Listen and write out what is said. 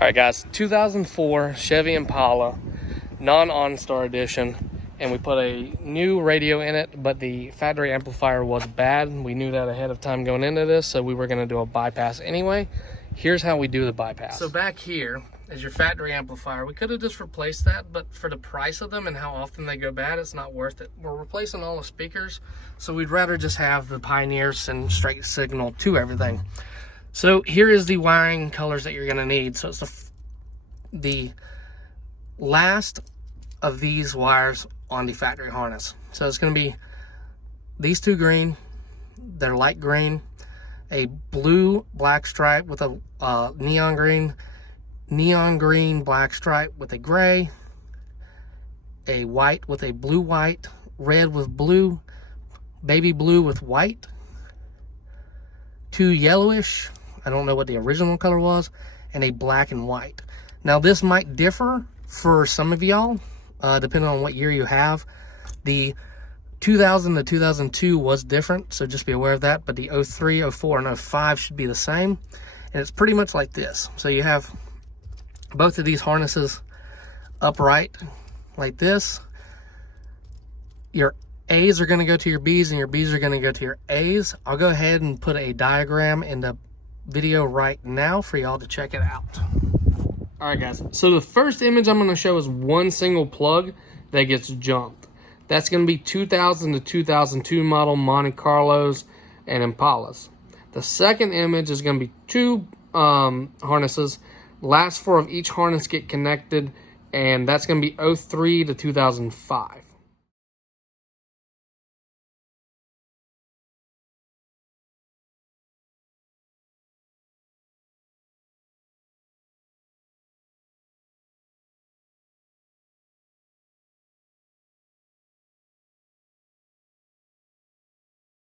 All right, guys, 2004 Chevy Impala, non-OnStar edition, and we put a new radio in it, but the factory amplifier was bad. We knew that ahead of time going into this, so we were going to do a bypass anyway. Here's how we do the bypass. So back here is your factory amplifier. We could have just replaced that, but for the price of them and how often they go bad, it's not worth it. We're replacing all the speakers, so we'd rather just have the Pioneer send straight signal to everything. So here is the wiring colors that you're going to need. So it's the last of these wires on the factory harness. So it's going to be these two green, they're light green, a blue black stripe with a neon green black stripe with a gray, a white with a blue white, red with blue, baby blue with white, two yellowish, I don't know what the original color was, and a black and white. Now this might differ for some of y'all, depending on what year you have. The 2000 to 2002 was different, so just be aware of that, but the 03, 04, and 05 should be the same. And it's pretty much like this. So you have both of these harnesses upright like this. Your A's are going to go to your B's, and your B's are going to go to your A's. I'll go ahead and put a diagram in the video right now for y'all to check it out. All right, guys. So the first image I'm going to show is one single plug that gets jumped. That's going to be 2000 to 2002 model Monte Carlos and Impalas. The second image is going to be two harnesses. Last four of each harness get connected, and that's going to be 03 to 2005.